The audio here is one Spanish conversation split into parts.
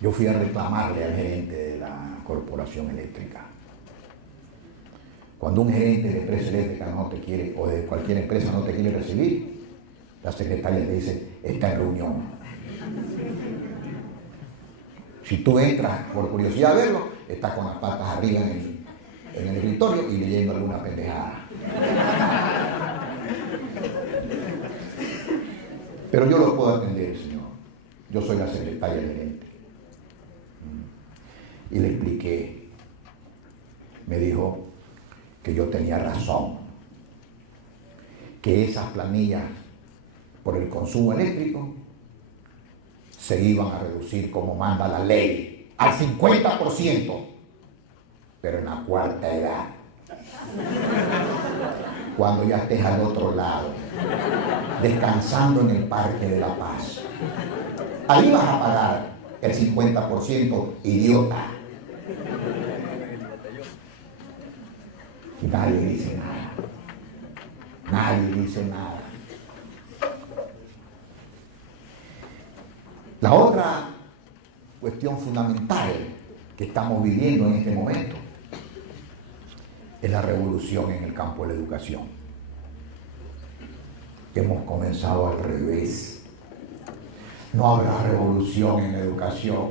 Yo fui a reclamarle al gerente de la corporación eléctrica. Cuando un gerente de empresa eléctrica no te quiere, o de cualquier empresa no te quiere recibir, la secretaria te dice, está en reunión. Si tú entras por curiosidad a verlo, está con las patas arriba en el escritorio y leyendo alguna pendejada. Pero yo lo puedo atender, señor. Yo soy la secretaria del gerente. Y le expliqué. Me dijo que yo tenía razón. Que esas planillas por el consumo eléctrico se iban a reducir como manda la ley, al 50%, pero en la cuarta edad. Cuando ya estés al otro lado, descansando en el Parque de la Paz. Ahí vas a pagar el 50%, idiota. Y nadie dice nada. Nadie dice nada. La otra cuestión fundamental que estamos viviendo en este momento es la revolución en el campo de la educación. Hemos comenzado al revés. No habrá revolución en la educación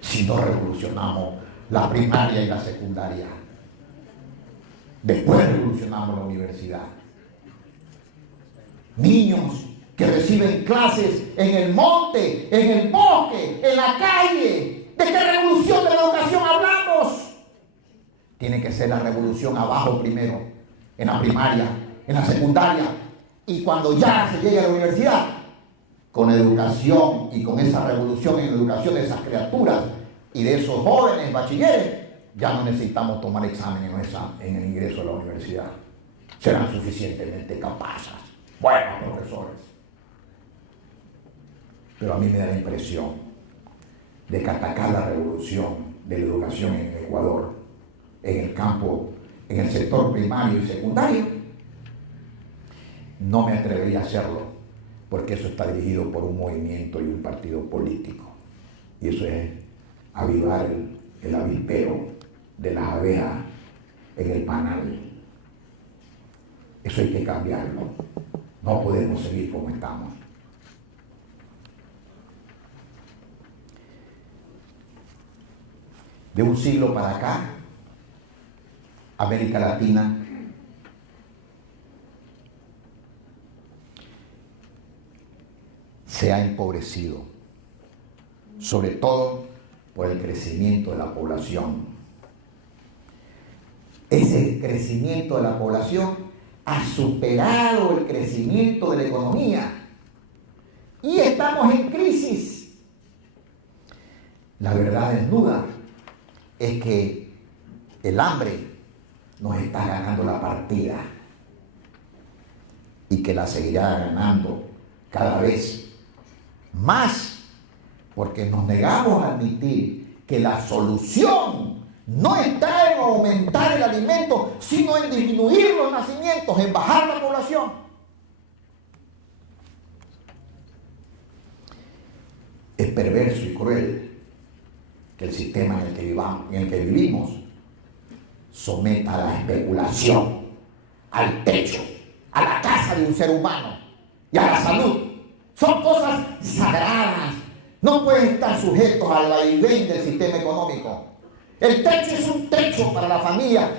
si no revolucionamos la primaria y la secundaria. Después revolucionamos la universidad. Niños que reciben clases en el monte, en el bosque, en la calle. ¿De qué revolución de la educación hablamos? Tiene que ser la revolución abajo primero, en la primaria, en la secundaria, y cuando ya se llegue a la universidad, con educación y con esa revolución en la educación de esas criaturas y de esos jóvenes bachilleres, ya no necesitamos tomar exámenes en el ingreso a la universidad. Serán suficientemente capaces, buenos profesores. Pero a mí me da la impresión de que atacar la revolución de la educación en Ecuador, en el campo, en el sector primario y secundario, no me atrevería a hacerlo, porque eso está dirigido por un movimiento y un partido político. Y eso es avivar el avispero de las abejas en el panal. Eso hay que cambiarlo. No podemos seguir como estamos. De un siglo para acá, América Latina se ha empobrecido, sobre todo por el crecimiento de la población. Ese crecimiento de la población ha superado el crecimiento de la economía y estamos en crisis. La verdad desnuda es que el hambre nos está ganando la partida y que la seguirá ganando cada vez más, porque nos negamos a admitir que la solución no está en aumentar el alimento, sino en disminuir los nacimientos, en bajar la población. Es perverso y cruel que el sistema en el que vivimos someta a la especulación, al techo, a la casa de un ser humano y a la salud. Son cosas sagradas. No pueden estar sujetos al vaivén del sistema económico. El techo es un techo para la familia.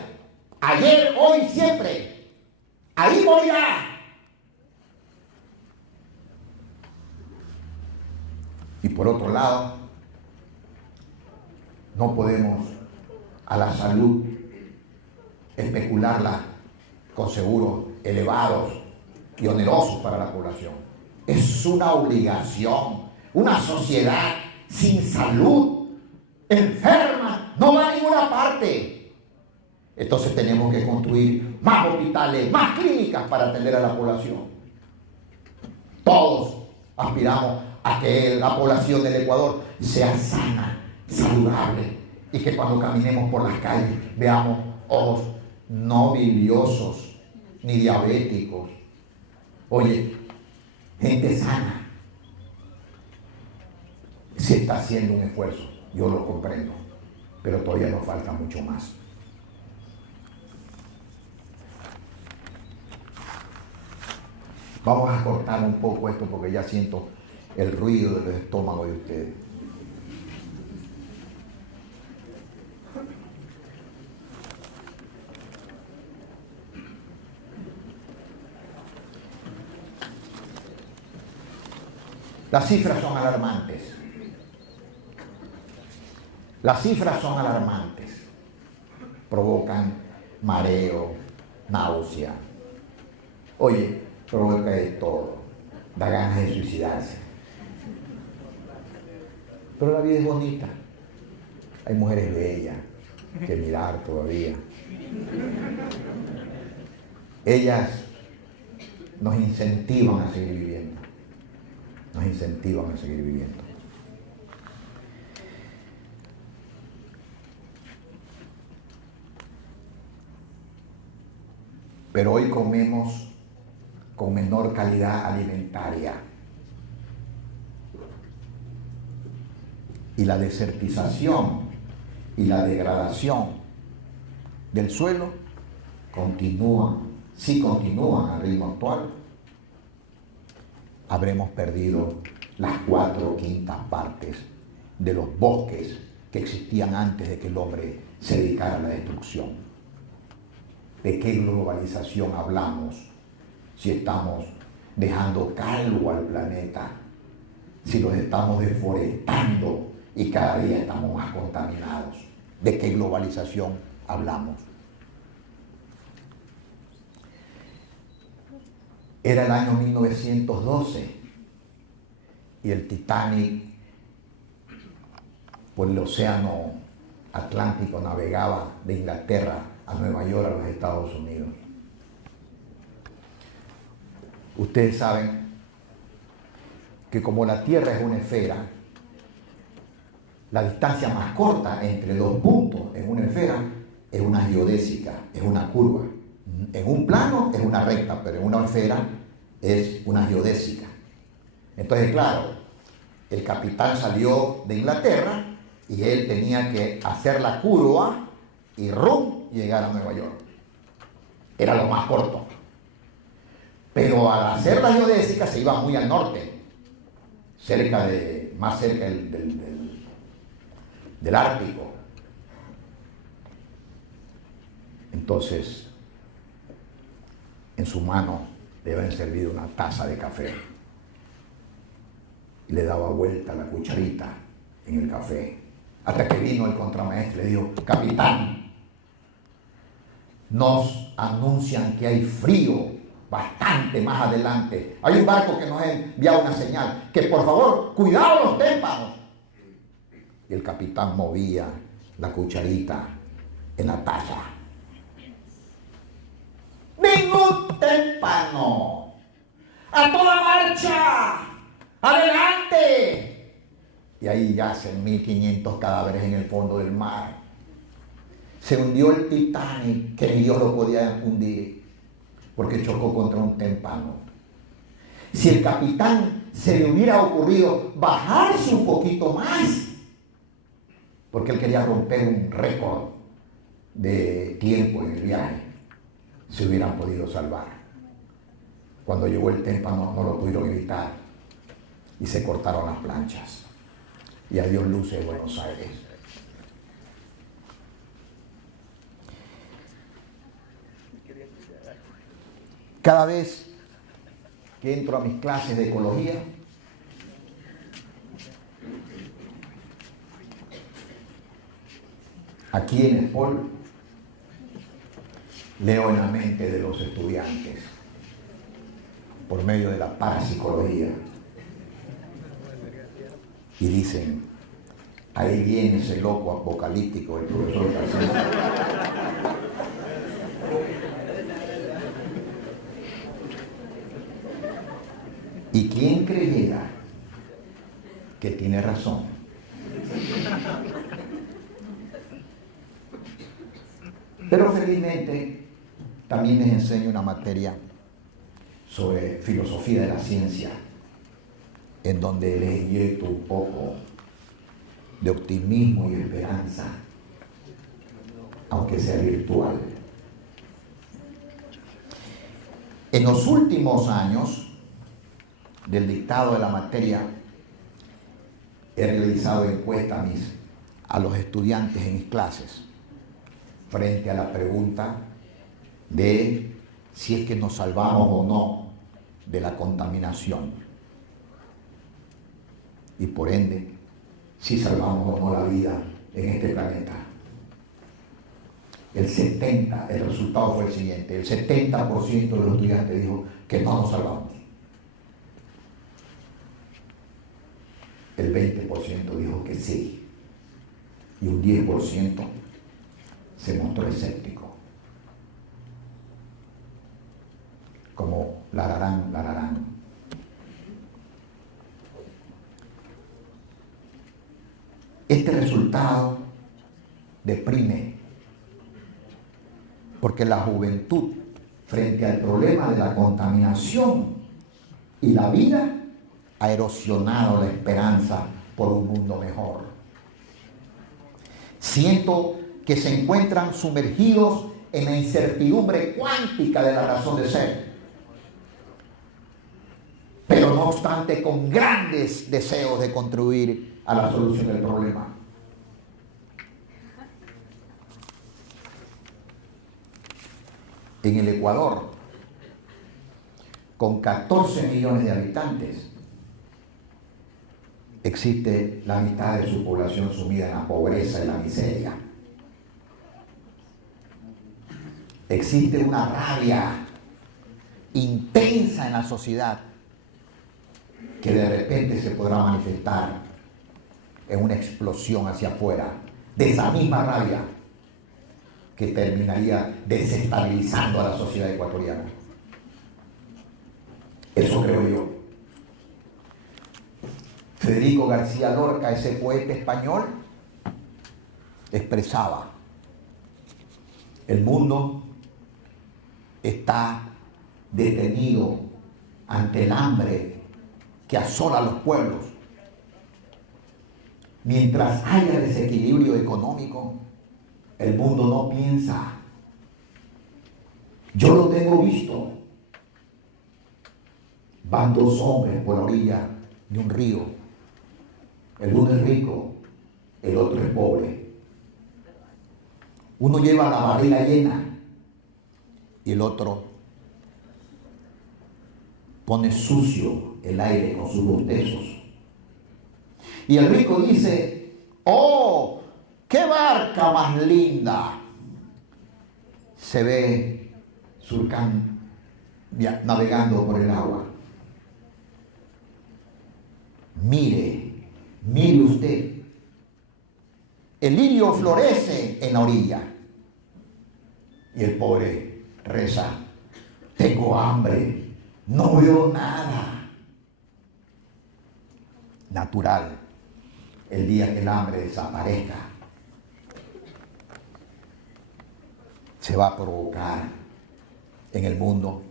Ayer, hoy, siempre. Ahí morirá. Y por otro lado, no podemos a la salud especularla con seguros elevados y onerosos para la población. Es una obligación. Una sociedad sin salud, enferma, no va a ninguna parte. Entonces tenemos que construir más hospitales, más clínicas para atender a la población. Todos aspiramos a que la población del Ecuador sea sana, saludable, y que cuando caminemos por las calles veamos ojos no biliosos ni diabéticos. Oye, gente sana. Se está haciendo un esfuerzo Yo lo comprendo, pero todavía nos falta mucho más. Vamos a cortar un poco esto porque ya siento el ruido del estómago de ustedes. Las cifras son alarmantes. Las cifras son alarmantes. Provocan mareo, náusea. Oye, provoca de todo. Da ganas de suicidarse. Pero la vida es bonita. Hay mujeres bellas que mirar todavía. Ellas nos incentivan a seguir viviendo. Nos incentivan a seguir viviendo. Pero hoy comemos con menor calidad alimentaria. Y la desertización y la degradación del suelo continúan, si continúan al ritmo actual, habremos perdido las 4/5 partes de los bosques que existían antes de que el hombre se dedicara a la destrucción. ¿De qué globalización hablamos si estamos dejando calvo al planeta? Si los estamos deforestando y cada día estamos más contaminados. ¿De qué globalización hablamos? Era el año 1912 y el Titanic por el océano Atlántico navegaba de Inglaterra a Nueva York, a los Estados Unidos. Ustedes saben que como la Tierra es una esfera, la distancia más corta entre dos puntos en una esfera es una geodésica, es una curva. En un plano es una recta, pero en una esfera es una geodésica. Entonces, claro, el capitán salió de Inglaterra y él tenía que hacer la curva y llegar a Nueva York. Era lo más corto. Pero al hacer la geodésica se iba muy al norte, más cerca del Ártico. Entonces, en su mano le habían servido una taza de café y le daba vuelta la cucharita en el café hasta que vino el contramaestre y le dijo: capitán, nos anuncian que hay frío bastante más adelante. Hay un barco que nos ha enviado una señal, que por favor, cuidado los témpanos. Y el capitán movía la cucharita en la taza. ¡Ningún témpano! ¡A toda marcha! ¡Adelante! Y ahí yacen 1500 cadáveres en el fondo del mar. Se hundió el Titanic, que ni Dios lo podía hundir, porque chocó contra un témpano. Si el capitán se le hubiera ocurrido bajarse un poquito más, porque él quería romper un récord de tiempo en el viaje, se hubieran podido salvar. Cuando llegó el témpano no lo pudieron evitar y se cortaron las planchas. Y adiós luces de Buenos Aires. Cada vez que entro a mis clases de ecología, aquí en el POL, leo en la mente de los estudiantes, por medio de la parapsicología, y dicen: ahí viene ese loco apocalíptico, el profesor García. ¿Y quién creyera que tiene razón? Pero felizmente también les enseño una materia sobre filosofía de la ciencia, en donde les inyecto un poco de optimismo y esperanza, aunque sea virtual. En los últimos años del dictado de la materia, he realizado encuestas a los estudiantes en mis clases frente a la pregunta de si es que nos salvamos o no de la contaminación y por ende si salvamos o no la vida en este planeta. El resultado fue el siguiente: el 70% de los estudiantes dijo que no nos salvamos. El 20% dijo que sí. Y un 10% se mostró escéptico. Como lararán, lararán. Este resultado deprime, porque la juventud, frente al problema de la contaminación y la vida, ha erosionado la esperanza por un mundo mejor. Siento que se encuentran sumergidos en la incertidumbre cuántica de la razón de ser, pero no obstante con grandes deseos de contribuir a la solución del problema. En el Ecuador, con 14 millones de habitantes, existe la mitad de su población sumida en la pobreza y la miseria. Existe una rabia intensa en la sociedad que de repente se podrá manifestar en una explosión hacia afuera de esa misma rabia que terminaría desestabilizando a la sociedad ecuatoriana. Eso creo yo. Federico García Lorca, ese poeta español, expresaba: el mundo está detenido ante el hambre que asola a los pueblos. Mientras haya desequilibrio económico, el mundo no piensa. Yo lo tengo visto. Van dos hombres por la orilla de un río. El uno es rico, el otro es pobre. Uno lleva la barriga llena y el otro pone sucio el aire con sus bostezos. Y el rico dice: ¡oh, qué barca más linda! Se ve surcando, navegando por el agua. Mire usted, el lirio florece en la orilla. Y el pobre reza: tengo hambre, no veo nada. Natural, el día que el hambre desaparezca, se va a provocar en el mundo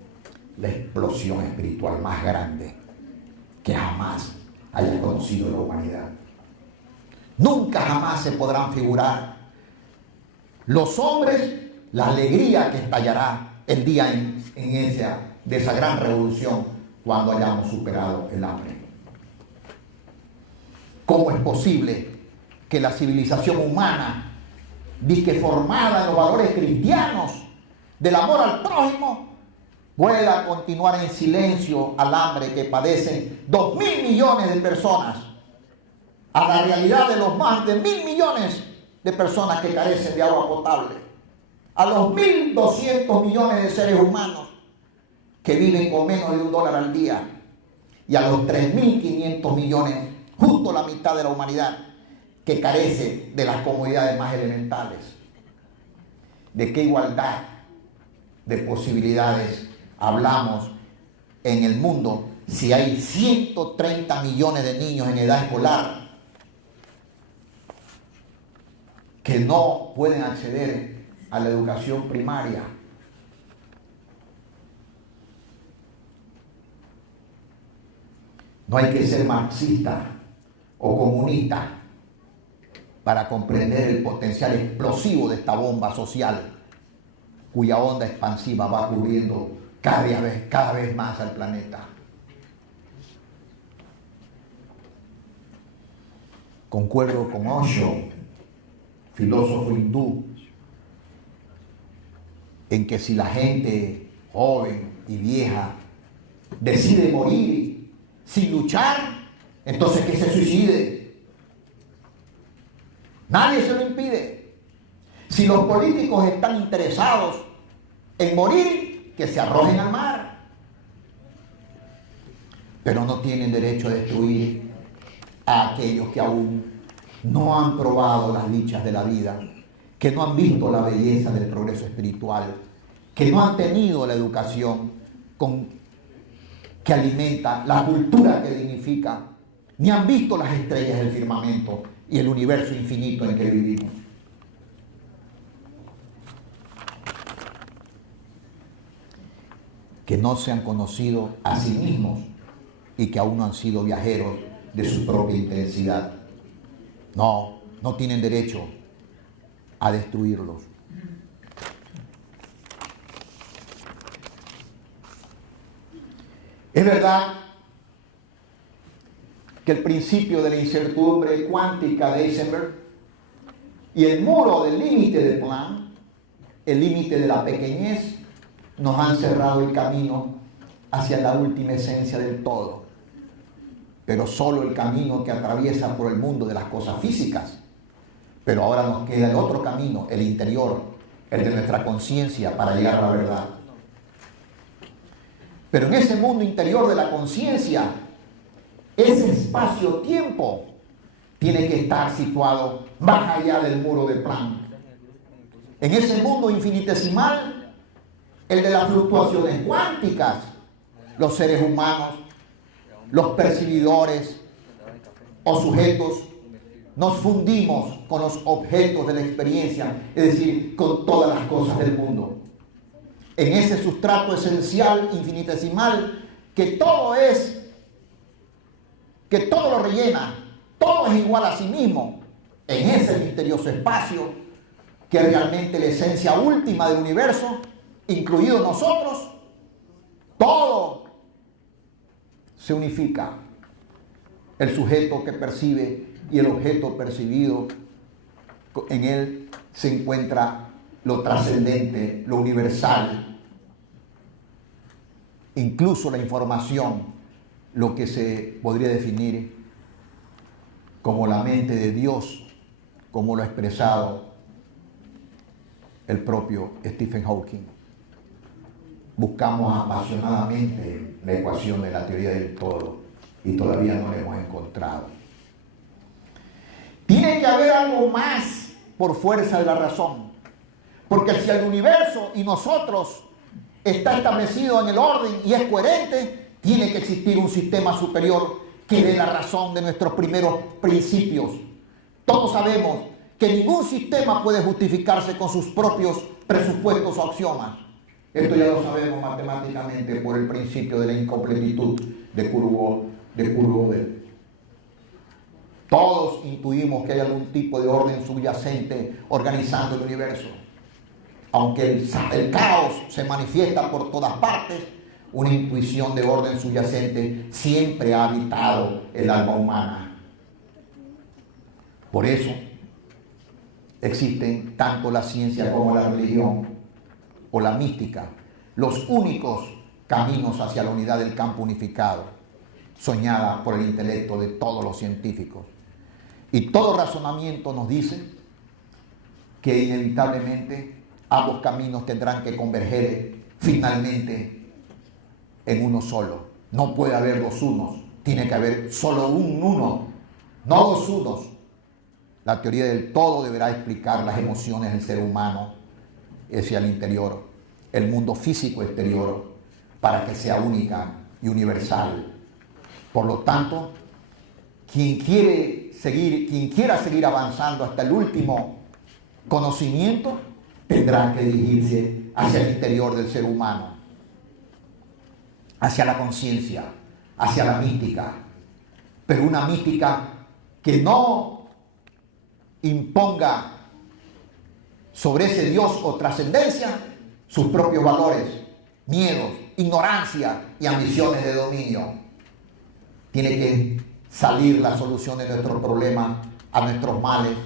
la explosión espiritual más grande que jamás haya conocido la humanidad. Nunca jamás se podrán figurar los hombres la alegría que estallará el día de esa gran revolución cuando hayamos superado el hambre. ¿Cómo es posible que la civilización humana, disque formada en los valores cristianos del amor al prójimo, pueda continuar en silencio al hambre que padecen 2.000 millones de personas, a la realidad de los más de 1.000 millones de personas que carecen de agua potable, a los 1.200 millones de seres humanos que viven con menos de $1 al día y a los 3.500 millones, justo la mitad de la humanidad, que carece de las comodidades más elementales? ¿De qué igualdad de posibilidades hablamos en el mundo si hay 130 millones de niños en edad escolar que no pueden acceder a la educación primaria? No hay que ser marxista o comunista para comprender el potencial explosivo de esta bomba social, cuya onda expansiva va cubriendo cada vez más al planeta. Concuerdo con Osho, filósofo hindú, en que si la gente joven y vieja decide morir sin luchar, entonces que se suicide. Nadie se lo impide. Si los políticos están interesados en morir, que se arrojen al mar. Pero no tienen derecho a destruir a aquellos que aún no han probado las dichas de la vida, que no han visto la belleza del progreso espiritual, que no han tenido la educación que alimenta, la cultura que dignifica, ni han visto las estrellas del firmamento y el universo infinito en que vivimos. Que no se han conocido a sí mismos y que aún no han sido viajeros de su propia intensidad. No tienen derecho a destruirlos. Es verdad que el principio de la incertidumbre cuántica de Heisenberg y el muro del límite del plan, el límite de la pequeñez, nos han cerrado el camino hacia la última esencia del todo. Pero solo el camino que atraviesa por el mundo de las cosas físicas. Pero ahora nos queda el otro camino, el interior, el de nuestra conciencia, para llegar a la verdad. Pero en ese mundo interior de la conciencia, ese espacio-tiempo tiene que estar situado más allá del muro del plan. En ese mundo infinitesimal, el de las fluctuaciones cuánticas, los seres humanos, los percibidores o sujetos, nos fundimos con los objetos de la experiencia, es decir, con todas las cosas del mundo. En ese sustrato esencial, infinitesimal, que todo lo rellena, todo es igual a sí mismo, en ese misterioso espacio, que es realmente la esencia última del universo, incluidos nosotros, todo se unifica. El sujeto que percibe y el objeto percibido, en él se encuentra lo trascendente, lo universal, incluso la información, lo que se podría definir como la mente de Dios, como lo ha expresado el propio Stephen Hawking. Buscamos apasionadamente la ecuación de la teoría del todo y todavía no la hemos encontrado. Tiene que haber algo más por fuerza de la razón, porque si el universo y nosotros está establecido en el orden y es coherente, tiene que existir un sistema superior que dé la razón de nuestros primeros principios. Todos sabemos que ningún sistema puede justificarse con sus propios presupuestos o axiomas. Esto ya lo sabemos matemáticamente por el principio de la incompletitud de Kurzweil. Todos intuimos que hay algún tipo de orden subyacente organizando el universo. Aunque el caos se manifiesta por todas partes, una intuición de orden subyacente siempre ha habitado el alma humana. Por eso existen tanto la ciencia como la religión o la mística, los únicos caminos hacia la unidad del campo unificado, soñada por el intelecto de todos los científicos. Y todo razonamiento nos dice que inevitablemente ambos caminos tendrán que converger finalmente en uno solo. No puede haber dos unos, tiene que haber solo un uno, no dos unos. La teoría del todo deberá explicar las emociones del ser humano hacia el interior, el mundo físico exterior, para que sea única y universal. Por lo tanto, quien quiera seguir avanzando hasta el último conocimiento, tendrá que dirigirse hacia el interior del ser humano, hacia la conciencia, hacia la mística, pero una mística que no imponga sobre ese Dios o trascendencia sus propios valores, miedos, ignorancia y ambiciones de dominio. Tiene que salir la solución de nuestros problemas, a nuestros males,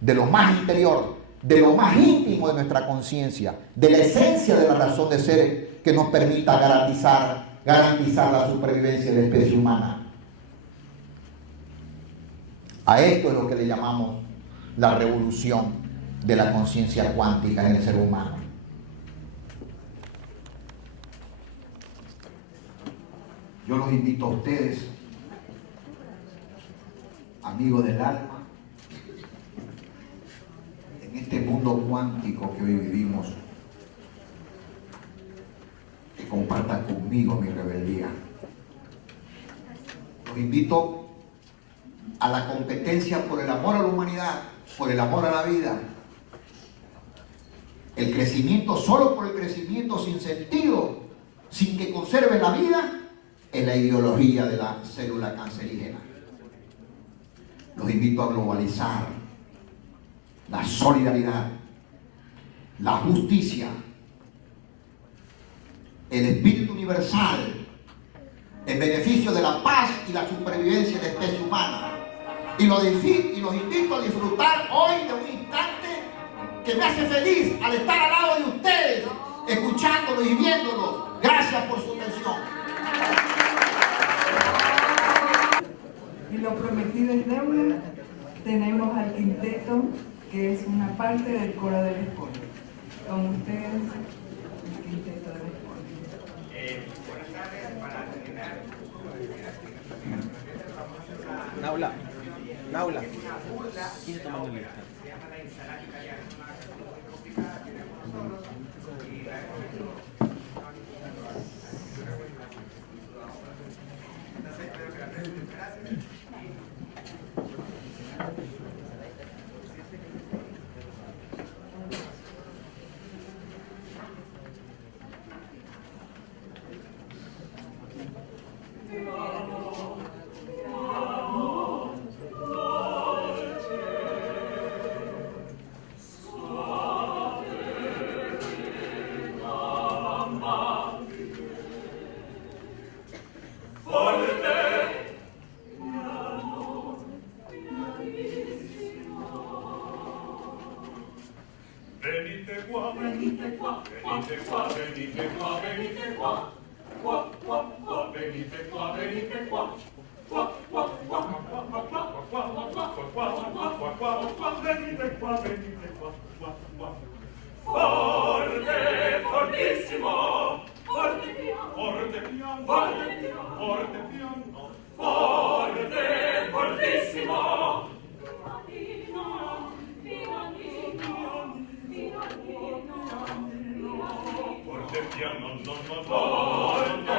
de lo más interior, de lo más íntimo de nuestra conciencia, de la esencia de la razón de ser que nos permita garantizar la supervivencia de la especie humana. A esto es lo que le llamamos la revolución de la conciencia cuántica en el ser humano. Yo los invito a ustedes, amigos del alma, en este mundo cuántico que hoy vivimos, que compartan conmigo mi rebeldía. Los invito a la competencia por el amor a la humanidad, por el amor a la vida. El crecimiento solo por el crecimiento sin sentido, sin que conserve la vida, es la ideología de la célula cancerígena. Los invito a globalizar la solidaridad, la justicia, el espíritu universal, en beneficio de la paz y la supervivencia de la especie humana. Y los invito a disfrutar hoy de un instante que me hace feliz al estar al lado de ustedes, escuchándolos y viéndolos. Gracias por su atención. Y lo prometido es deuda. Tenemos al quinteto, que es una parte del coro del Escolta. Con ustedes, el quinteto del Escolta. Buenas tardes, para terminar. Naula. ¿Quién está tomando el lista? Se llama la ensalada italiana. Es una cosa muy complicada, tiene nosotros y la entonces creo que la gracias. Venite qua, venite qua, venite qua, venite qua. Qua, qua, qua, venite qua, venite qua. Qua, qua, qua, qua, qua, qua, qua, qua, qua, qua, qua, qua, qua, venite qua, venite qua, qua, qua. Forte, fortissimo. Forte piano, forte piano, forte piano, forte, fortissimo. Forte piano, no, no, no, forte,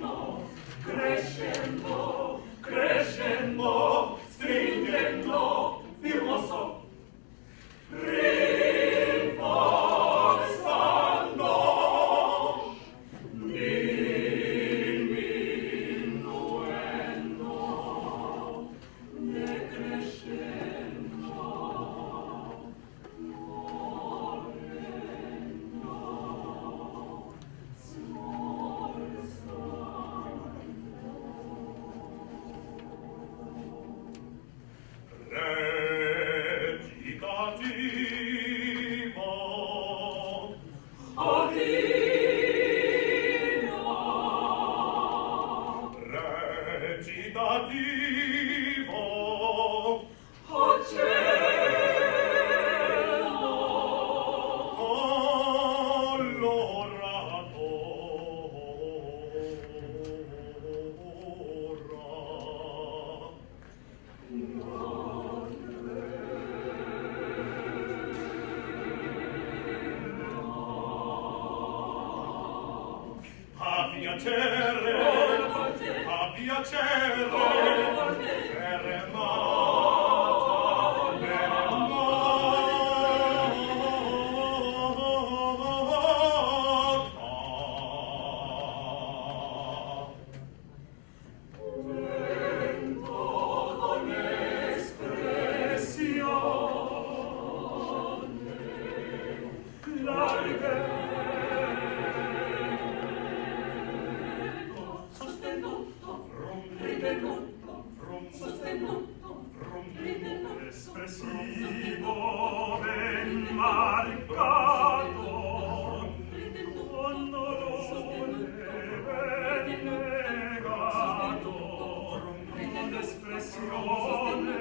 no, crescendo, crescendo, stringendo, firmoso, rinforzando, diminuendo, decrescendo. Recitativo, odino, recitativo, o cielo, a piacere, a piacere, fermata. ritenuto, sostenuto, espressivo, ben marcato, con dolore ben negato, un'espressione,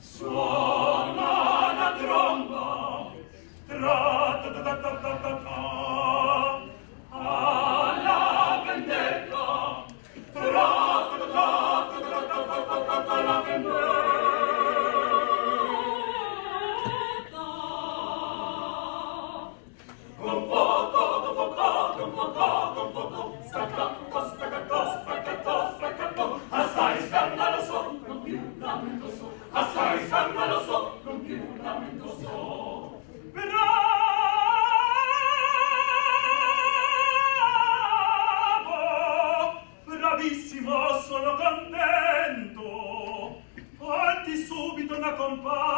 suona la tromba, alla vendetta, alla vendetta. Con fuoco, staccato, assai scandaloso, non più lamentoso, assai scandaloso, non più lamentoso. Bravo, bravissimo, sono contento, porti subito una compagna.